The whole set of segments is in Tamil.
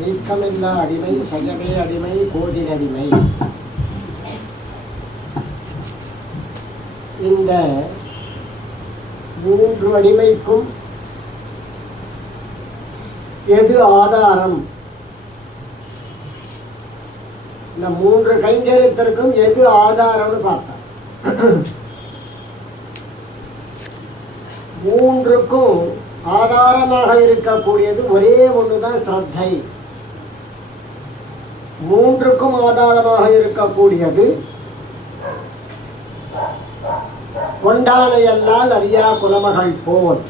நீக்கமில்லா அடிமை செய்யவே அடிமை கோதில் அடிமை. இந்த மூன்று அடிமைக்கும் எது ஆதாரம்? இந்த மூன்று கைங்கரியத்திற்கும் எது ஆதாரம்னு பார்த்தோம். மூன்றுக்கும் ஆதாரமாக இருக்கக்கூடியது ஒரே ஒன்றுதான், ஸ்ரத்தை. மூன்றுக்கும் ஆதாரமாக இருக்கக்கூடியது கொண்டானையல்லால் அறியா குலமகள் போல்.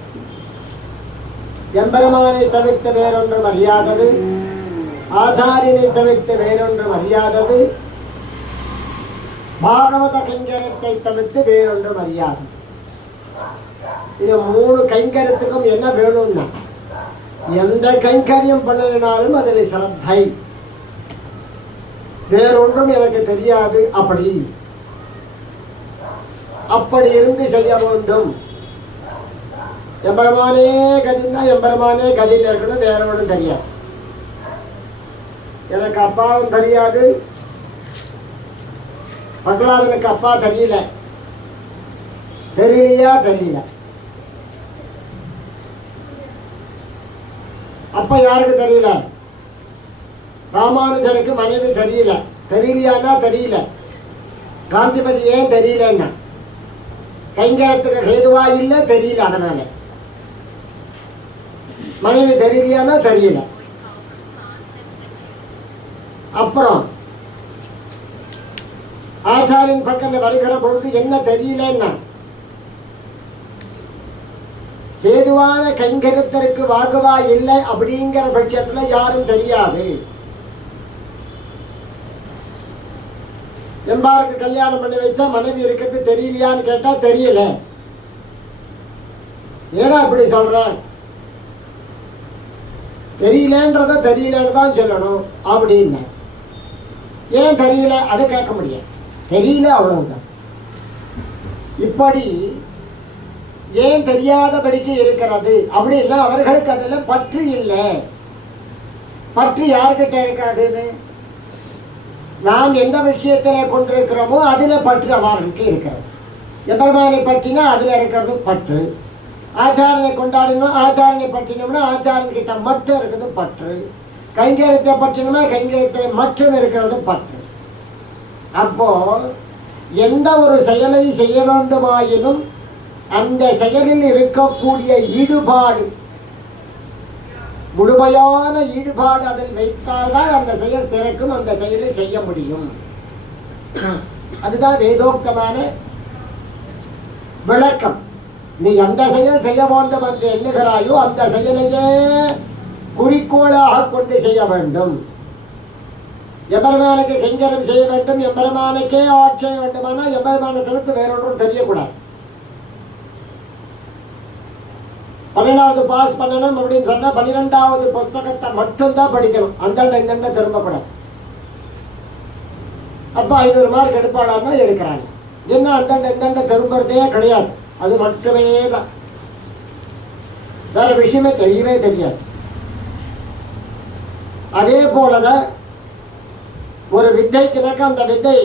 எம்பெருமானை தவிர்த்து வேறொன்றும் அறியாதது, ஆச்சாரியனை தவிர்த்து வேறொன்றும் அறியாதது, பாகவத கைங்கரியத்தை தவிர்த்து வேறொன்றும் அறியாதது. இது மூணு கைங்கரியத்துக்கும் என்ன வேணும்னா, எந்த கைங்கரியம் பண்ணினாலும் அதில் ஸ்ரத்தை. வேறொன்றும் எனக்கு தெரியாது, அப்படி இருந்து செய்ய வேண்டும். எம்பெருமானே கதின்னா எம்பெருமானே கதின்னு இருக்கணும், வேற ஒன்றும் தெரியாது. எனக்கு அப்பாவும் தெரியாது, பிரகலாதனுக்கு அப்பா தெரியல. தெரியல. அப்பா யாருக்கு தெரியல? ராமானுஜருக்கு மனைவி தெரியலையான்னா தெரியல. காந்திமதி ஏன் தெரியலன்னா கைங்கரத்துக்கு ஹேதுவா இல்லை, தெரியல. அதனால மனைவி தெரியலையானா தெரியல. அப்புறம் ஆச்சாரியின் பக்கத்தில் வருகிற பொழுது என்ன தெரியலன்னா, ஹேதுவான கைங்கரத்திற்கு வாகுவா இல்லை அப்படிங்கிற பட்சத்தில் யாரும் தெரியாது. எம்பாருக்கு கல்யாணம் பண்ணி வச்சா மனைவி இருக்கிறது தெரியலையான்னு கேட்டா தெரியல. ஏன்னா அப்படி சொல்றேன், தெரியலன்றத தெரியலன்னு தான் சொல்லணும் அப்படின்னு. ஏன் தெரியல அதை கேட்க முடியாது, தெரியல அவ்வளவுதான். இப்படி ஏன் தெரியாதபடிக்கு இருக்கிறது அப்படின்னா அவர்களுக்கு அதில் பற்று இல்லை. பற்று யார்கிட்ட இருக்கிறதுன்னு, நாம் எந்த விஷயத்தில் கொண்டிருக்கிறோமோ அதில் பற்று அவர்களுக்கு இருக்கிறது. எம்பெருமானை பற்றினா அதில் இருக்கிறது பற்று. ஆச்சாரனை கொண்டாடினோம், ஆச்சாரனை பற்றினோம்னா ஆச்சாரன்கிட்ட மட்டும் இருக்கிறது பற்று. கைங்கரியத்தை பற்றினோம்னா கைங்கரியத்தில் மட்டும் இருக்கிறது பற்று. அப்போ எந்த ஒரு செயலை செய்ய வேண்டுமாயினும் அந்த செயலில் இருக்கக்கூடிய ஈடுபாடு, முழுமையான ஈடுபாடு அதில் வைத்தால்தான் அந்த செயல் சிறக்கும், அந்த செயலை செய்ய முடியும். அதுதான் வேதோக்தமான விளக்கம். நீ எந்த செயல் செய்ய வேண்டும் என்று எண்ணுகிறாயோ அந்த செயலையே குறிக்கோளாக கொண்டு செய்ய வேண்டும். எம்பெருமானுக்கு கைங்கரம் செய்ய வேண்டும், எம்பெருமானுக்கே ஆட்சி செய்ய வேண்டுமானால் எம்பெருமானை தவிர்த்து வேறொன்றும் தெரியக்கூடாது. 12வது பாஸ் பண்ணணும் அப்படின்னு சொன்னால் 12வது புஸ்தகத்தை மட்டும்தான் படிக்கணும், அந்தண்ட இந்தண்ட திரும்பக்கூடாது. அப்போ 500 மார்க் எடுப்பாளான்னா எடுக்கிறாங்க. என்ன அந்தண்ட இந்தண்ட திரும்புறதே கிடையாது, அது மட்டுமே தான், வேற விஷயமே தெரியவே தெரியாது. அதே போலதான் ஒரு வித்தைக்குனாக்கா அந்த வித்தை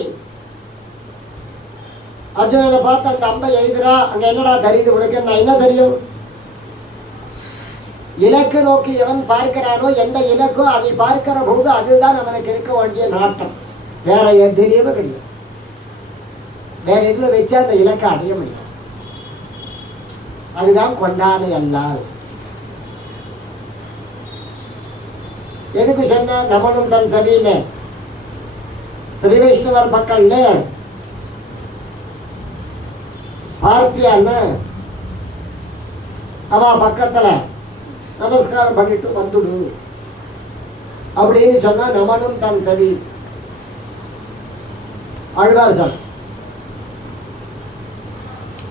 அர்ஜுனனை பார்த்து அந்த அம்பை எழுதுறா, அங்க என்னடா தெரியுது உனக்கு, நான் என்ன தெரியும்? இலக்கு நோக்கி எவன் பார்க்கிறானோ, எந்த இலக்கோ அதை பார்க்கிற போது அதுதான் அவனுக்கு இருக்க வேண்டிய நாட்டம், வேற எதுலேயுமே கிடையாது. வேற எதுல வச்சா அந்த இலக்கை அடைய முடியாது. அதுதான் கொண்டானை அல்லால். எதுக்கு சொன்ன நமனும் தன் சரின்னு ஸ்ரீ வைஷ்ணவர் பக்கம்ல பார்த்தியான்னு அவ பக்கத்துல நமஸ்காரம் பண்ணிட்டு வந்துடு அப்படின்னு சொன்னா நமனும் தன் சரி அழுவார் சார்.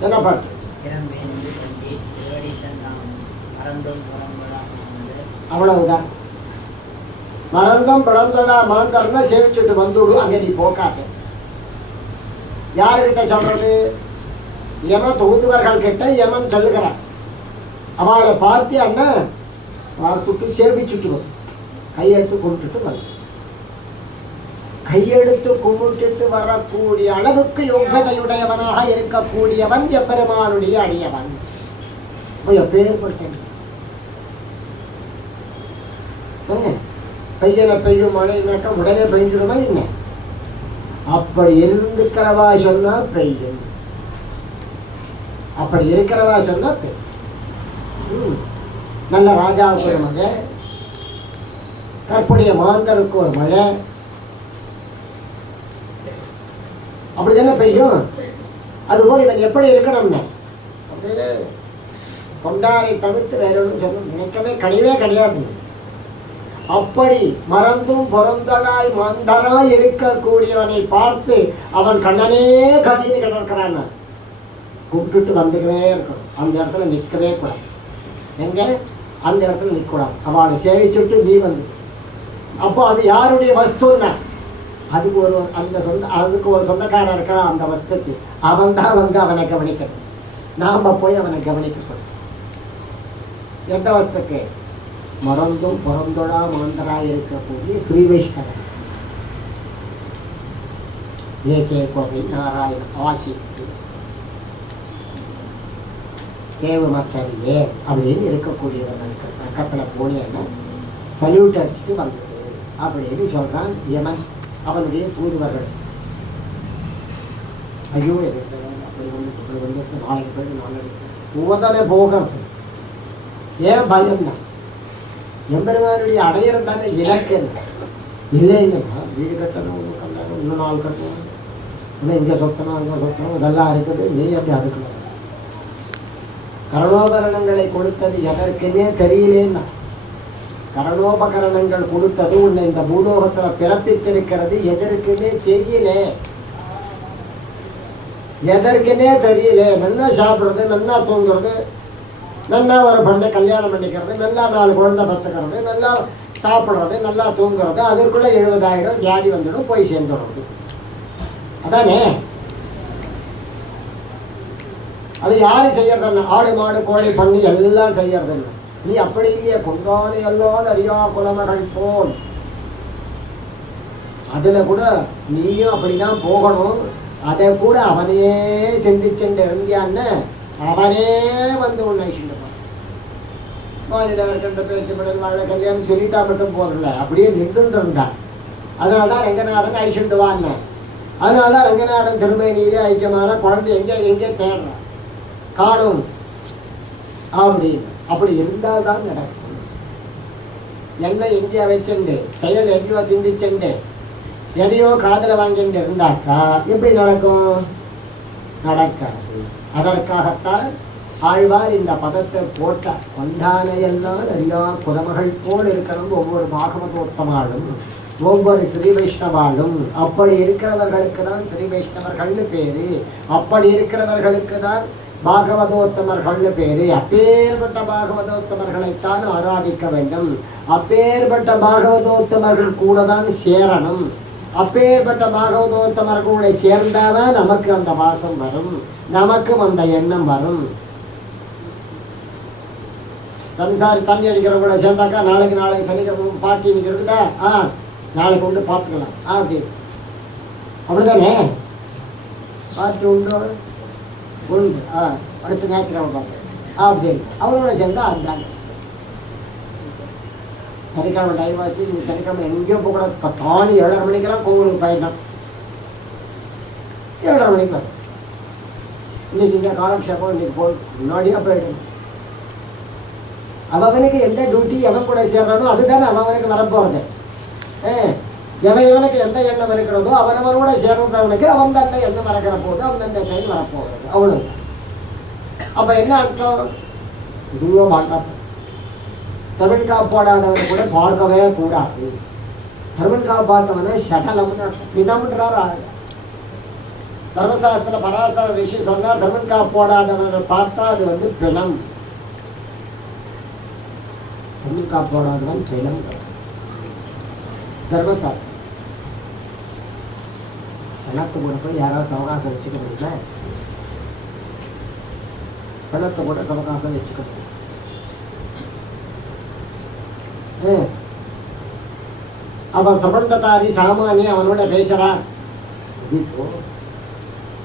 என்ன பாட்டு? அவ்வளவுதான். மறந்தும் பிறந்தடா மாந்தர்னா சேவிச்சுட்டு வந்துடு, அங்கே நீ போக்காத. யாருக்கிட்ட சொல்றது? யம தூதுவர்கள் கிட்ட யமன் சொல்லுகிறார். அவளை பார்த்தியான்னா பார்த்துட்டு சேவிச்சுட்டு கையெடுத்து கும்பிட்டுட்டு வந்து கையெடுத்து கும்பிட்டுட்டு வரக்கூடிய அளவுக்கு யோகதையுடையவனாக இருக்கக்கூடியவன் எம்பெருமானுடைய அடியவன். எப்பேற்பட்டேன் பெய்யனை பெய்யும் மழைனாக்கா உடனே பெய்ஞ்சிடுமா என்ன? அப்படி இருந்துக்கிறவா சொன்னா பெய்யும், அப்படி இருக்கிறவா சொன்னா பெய்யும். நல்ல ராஜாவுக்கு ஒரு மழை, கற்புடைய மாந்தருக்கு ஒரு மழை, அப்படிதானே பெய்யும். அதுபோல் இவன் எப்படி இருக்கணும்னா அப்படியே கொண்டாரை தவிர்த்து வேற ஒன்றும் சொல்ல நினைக்கவே கிடையாது. அப்படி மறந்தும் பொறந்தடாய் மாந்தராய் இருக்கக்கூடியவனை பார்த்து அவன் கண்ணனே கதின்னு கிடக்கிறான். கூப்பிட்டுட்டு வந்துக்கவே இருக்கணும், அந்த இடத்துல நிற்கவே கூடாது. எங்க அந்த இடத்துல நிற்கக்கூடாது. அவளை சேவிச்சுட்டு நீ வந்து அப்போ அது யாருடைய வஸ்துன்னா அதுக்கு ஒரு சொந்தக்காரன் இருக்கிறான். அந்த வஸ்துக்கு அவன் தான் வந்து அவனை கவனிக்கணும், நாம் போய் அவனை கவனிக்கக்கூடாது. எந்த வஸ்துக்கு? மறந்தும் பிறந்தொடா மாந்தராய் இருக்கக்கூடிய ஸ்ரீ வைஷ்ணவன் ஏகே கோவை நாராயண ஆசித்து தேவமற்றது ஏன் அப்படின்னு இருக்கக்கூடியவர்களுக்கு பக்கத்தில் போனேன்னா சல்யூட் அடிச்சுட்டு வந்தது அப்படின்னு சொல்கிறான் யமன் அவனுடைய தூதுவர்கள். ஐயோ அப்படி வந்துட்டு நாளைக்கு போயிட்டு நாளைக்கு உடனே போகிறது. ஏன் பயம்னா எம்பெருமானுடைய அடையிறம் தானே இலக்கு. இல்லைங்கன்னா வீடு கட்டணும், கல்யாணம், இன்னும் நாள் கட்டணும், இன்னும் இங்கே சொத்தணும் அங்கே சொத்தணும், இதெல்லாம் இருக்குது. நீ அப்படி அதுக்குள்ள கரணோபகரணங்களை கொடுத்தது எதற்குன்னே தெரியலேன்னா, கரணோபகரணங்கள் கொடுத்தது உன்னை இந்த பூலோகத்தில் பிறப்பித்திருக்கிறது எதற்குன்னே தெரியல, எதற்குன்னே தெரியல. நல்லா சாப்பிட்றது, நல்லா தூங்குறது, நல்லா ஒரு பண்ணை கல்யாணம் பண்ணிக்கிறது, நல்லா 4 குழந்தை பத்துக்கிறது, நல்லா சாப்பிட்றது, நல்லா தூங்குறது, அதற்குள்ளே 70,000 வியாதி வந்துடும், போய் சேர்ந்துடுறது. அதானே அது யாரு செய்யறதுன்னா ஆடு மாடு கோழி பண்ணி எல்லாம் செய்யறதுன்னு. நீ அப்படி இல்லையே, கொண்டாடி எல்லாம் அறியா குலமகள் போல். அதுல கூட நீயும் அப்படிதான் போகணும். அதை கூட அவனே சிந்திச்சுட்டு இருந்தியான்னு அவனே வந்து உன்னை ஐஷிண்டுப்பான். மானிடவர்கிட்ட பேச்சு படல் வாழ கல்யாணம் சொல்லிட்டா மட்டும் போகல, அப்படியே நின்றுட்டு இருந்தான். அதனால்தான் ரங்கநாதன் ஐஷிண்டுவான்னு. அதனால்தான் ரங்கநாதன் திருமேனியிலே ஐக்கியமான குழந்தை எங்கே தேடுறான் காணும் அப்படின்னு. அப்படி இருந்தால் தான் நடக்கும். என்ன எங்கேயா வச்சுண்டு செயல் எங்கேயோ சிந்திச்சுண்டு எதையோ காதலை வாங்கிட்டு இருந்தாக்கா எப்படி நடக்கும்? நடக்காது. அதற்காகத்தான் ஆழ்வார் இந்த பதத்தை போட்டார். கொண்டானையெல்லாம் அறியா குலமகள் போல் இருக்கணும் ஒவ்வொரு பாகவதோத்தமாலும், ஒவ்வொரு ஸ்ரீ வைஷ்ணவாலும். அப்படி இருக்கிறவர்களுக்கு தான் ஸ்ரீ வைஷ்ணவர்கள்னு பேரு, அப்படி இருக்கிறவர்களுக்கு தான் பாகவதோத்தமர்கள்னு பேரு. அப்பேற்பட்ட பாகவதோத்தமர்களைத்தான் ஆராதிக்க வேண்டும். அப்பேற்பட்ட பாகவதோத்தமர்கள் கூட தான் சேரணும். அப்பேற்பட்ட பாகவதோத்தமர் கூட சேர்ந்தாதான் நமக்கு அந்த வாசம் வரும், நமக்கும் அந்த எண்ணம் வரும். சம்சாரி தண்ணி அடிக்கிற கூட சேர்ந்தாக்கா நாளைக்கு சனிக்கிழமை பாட்டி இன்னைக்கு இருக்குதா, நாளைக்கு கொண்டு பார்த்துக்கலாம் அப்படி அப்படிதானே. பார்த்து உண்டு உண்டு அடுத்த ஞாயிற்றுக்கிழமை பார்த்து அப்படின்னு அவங்களோட சேர்ந்தா அதுதான். சனிக்கிழமை டைம் ஆச்சு, நீங்கள் சனிக்கிழமை எங்கேயோ போகக்கூடாது. 7:30 மணிக்கெல்லாம் கோவிலுக்கு போயிடணும். 7:30 மணிக்கு வரும். இன்னைக்கு இங்கே காலக்ஷேபம் இன்னைக்கு போய் முன்னாடியாக போயிடணும். அவனுக்கு எந்த டியூட்டி எவன் கூட சேர்றானோ அதுதானே அவனுக்கு வரப்போகிறது. எவனுக்கு எந்த எண்ணம் இருக்கிறதோ அவனவனோட சேர்றவனுக்கு அவன் அந்த எண்ணம் மறக்கிற போது அவன் அந்த செயல் வரப்போகிறது. அவ்வளவு. அப்போ என்ன அர்த்தம்? இதுவோ மாட்டான். தமிழ் காப்பாடாதவனை கூட பார்க்கவே கூடாது. தமிழ் காப்பாற்றவனை சடலம்னு பிணம்ன்றார் ஆள். தர்மசாஸ்திர பராசர ரிஷி சொன்னார், தமிழ் காப்பாடாதவனை பார்த்தா அது வந்து பிணம். தமிழ் காப்பாடாதவன் பிணம். தர்மசாஸ்திரம். பணத்தை கூட போய் யாராவது சவகாசம் வச்சுக்க முடியுமா? பணத்தை கூட சவகாசம் வச்சுக்க முடியும். அவன் சம்பந்ததாரி சாமானிய அவனோட பேசுகிறான். இப்போ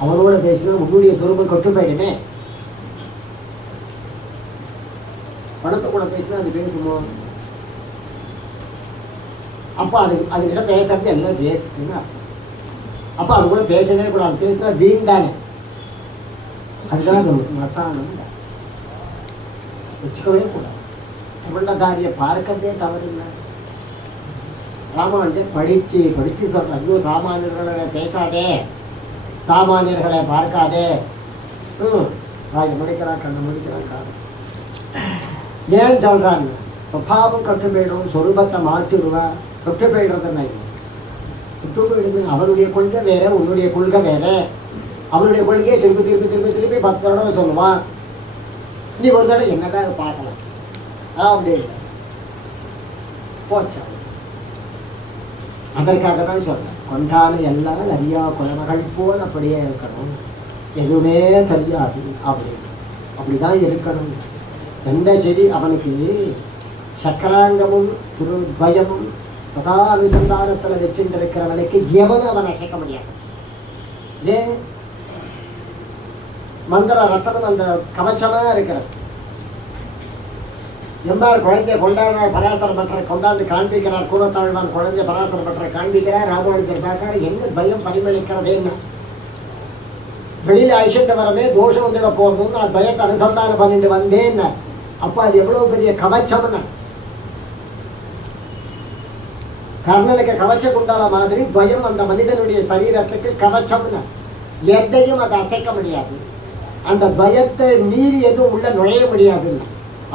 அவனோட பேசினா உன்னுடைய சுரூபம் கொட்டு போயிடுமே. பணத்தை கூட பேசினா அது பேசுமோ? அப்போ அதுக்கிட்ட பேசுறது எல்லாம் வேஸ்ட்டுன்னு அர்த்தம். அப்போ அது கூட பேசவே கூடாது. பேசினா வீண் தானே. அதுதான் நமக்கு மத்தானம் வச்சுக்கவே கூடாது. சம்பந்ததாரியை பார்க்கறதே தவறு இல்லை. ராமன் படித்து சொல்ற, ஐயோ சாமானியர்களை பேசாதே, சாமானியர்களை பார்க்காதே. வாயை முடிக்கிறான், கண்ணை முடிக்கிறான், காது. ஏன் சொல்கிறாங்க? சுபாவம் கட்டு போயிடும், சொரூபத்தை மாற்றிடுவா. கட்டு போயிடுறதுன்னா இல்லை, கட்டு போயிடுது. அவருடைய கொள்கை வேற, உன்னுடைய கொள்கை வேற. அவனுடைய கொள்கையை திருப்பி திருப்பி திருப்பி திருப்பி 10 தடவை சொல்லுவான். நீ ஒரு தடவை என்னதான் பார்க்கலாம் அப்படி போச்சா. அதற்காக தான் சொல்கிறேன், கொண்டான எல்லாம் நிறையா குழந்தைகள் போல் அப்படியே இருக்கணும், எதுவுமே தெரியாது அப்படிதான் இருக்கணும். எந்த சரி அவனுக்கு சக்கராங்கமும் திருபயமும் சதா அனுசந்தானத்தில் வச்சுட்டு இருக்கிறவனுக்கு எவனும் அவன் அசைக்க முடியாது. ஏன்? மந்திர ரத்தனம் அந்த கவச்சமாக இருக்கிறது. எம்பார் குழந்தைய கொண்டாடுறார், பராசரம் பற்ற கொண்டாந்து காண்பிக்கிறார். கூறத்தாழ்வான் குழந்தைய பராசரம் பற்ற காண்பிக்கிறார். ராமானுஜர் பார்க்காரு, எங்க பயம் பரிமளிக்கிறது என்ன? வெளியில் அழிச்சுட்டு வரமே தோஷம் வந்துட போகணும்னு அது பயத்தை அனுசந்தானம் பண்ணிட்டு வந்தேன்னு. அப்போ அது எவ்வளோ பெரிய கவச்சம்னு. கர்ணனுக்கு கவச்ச குண்டால மாதிரி துவயம் அந்த மனிதனுடைய சரீரத்துக்கு கவச்சம்னு. எதையும் அதை அசைக்க முடியாது. அந்த துவயத்தை மீறி எதுவும் உள்ள நுழைய முடியாதுன்னு.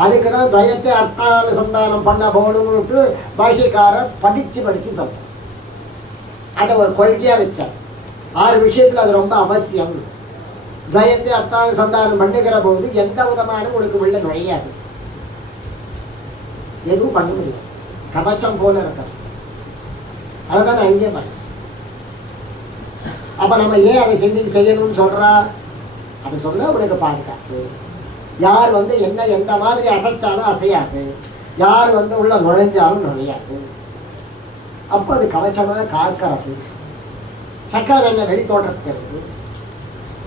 அதுக்கு தான் துவயத்தை அர்த்தானுசந்தானம் பண்ண போகணும்னு பாஷைக்காரர் படித்து சொல்றார். அதை ஒரு கொள்கையாக வச்சார். 6 விஷயத்தில் அது ரொம்ப அவசியம். துவயத்தை அர்த்தானுசந்தானம் பண்ணுகிற போது எந்த விதமான உனக்கு உள்ள நுழையாது, எதுவும் பண்ண முடியாது. கவச்சம் போல இருக்காது. அதுதான் நான் அங்கே பண்ண. அப்போ நம்ம ஏன் அதை செய்யணும்னு சொல்கிறா? அதை சொன்னால் உனக்கு பாதுகாப்பு. யார் என்ன எந்த மாதிரி அசைச்சாலும் அசையாது, யார் உள்ள நுழைஞ்சாலும் நுழையாது. அப்போ அது கவச்சமாக காக்கிறது. சக்கரம் என்ன வெளி தோற்றத்துக்கு இருக்குது,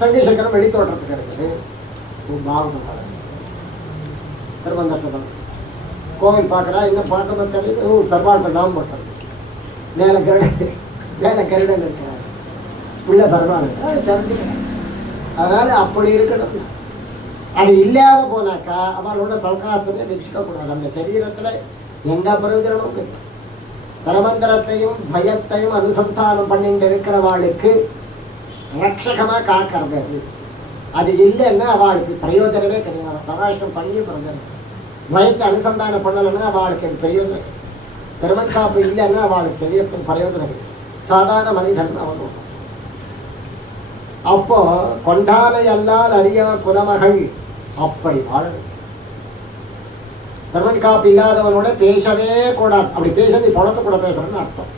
சங்கி சக்கரம் வெளி தோற்றத்துக்கு இருக்குது. பாவம் திருவந்தத்தை கோவில் பார்க்குறா, இன்னும் பார்க்கணும் தெரியுது. பெருமாள் பண்ணாமல் போட்டது மேலே கருடன் இருக்கிறார், உள்ள பெருமாள் இருக்கிறார், தெரிஞ்சுக்கிறார். அதனால் அப்படி இருக்கணும். அது இல்லாத போனாக்கா அவளோட சவகாசமே வச்சுக்கக்கூடாது. அந்த சரீரத்தில் எந்த பிரயோஜனமும் இல்லை. பரமந்திரத்தையும் பயத்தையும் அனுசந்தானம் பண்ணிட்டு இருக்கிறவாளுக்கு ரட்சகமாக காக்கிறது. அது இல்லைன்னா அவளுக்கு பிரயோஜனமே கிடையாது. சமாஷ்டம் பண்ணி பிரயோஜனம். பயத்தை அனுசந்தானம் பண்ணலைன்னா அவளுக்கு அது பிரயோஜனம் கிடையாது. பெருமன் காப்பு இல்லைன்னா அவளுக்கு சரீரத்துக்கு பிரயோஜனம் கிடையாது. சாதாரண மனிதன் அவன். அப்போ கொண்டானை அல்லால் அறிய குலமகள் அப்படி வாழணும். பெருமன் காப்பு இல்லாதவனோட பேசவே கூடாது. அப்படி பேச நீ பணத்தை கூட பேசுறன்னு அர்த்தம்.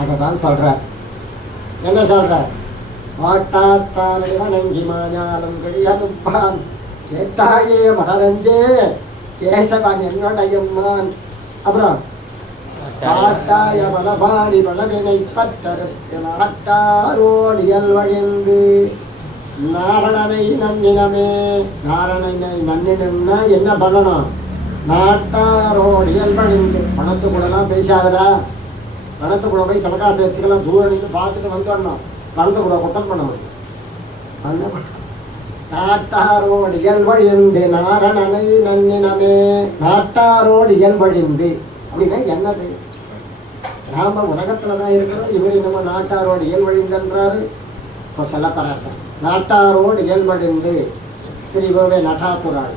அதை தான் சொல்றார். என்ன சொல்றார்? பாட்டாற்றானை வணங்கி மாஞானம் கழியனுப்பான் கேட்டாயே மகரஞ்சே கேசவன் என்னுடையம்மான். அப்புறம் பாட்டாய பலபாடி பலவினை பற்றறுத்து நாட்டாரோடியல் வழிந்து நாரணனை நன்னினமே. நாரணனை நன்னினம்னா என்ன பண்ணணும்? நாட்டாரோடியல் வழிந்து. பணத்து கூடலாம் பேசாதடா. பணத்து கூட போய் சவகாசம் வச்சுக்கலாம், தூரம் நின்று பார்த்துட்டு வந்துடணும். பணத்தை கூட குத்தம் பண்ண முடியும். நாட்டாரோடு இயல்வழிந்து நாரணனை நன்னினமே. நாட்டாரோடு இயல்வழிந்து அப்படின்னா என்னது? நாம உலகத்துல தான் இருக்கிறோம். இவர் நம்ம நாட்டாரோடு இயல்வழிந்தன்றாரு. இப்போ சொல்லப்பறாரு நாட்டாரோடு இயல்வழிந்து ஸ்ரீ கோவே நட்டாத்துறாள்.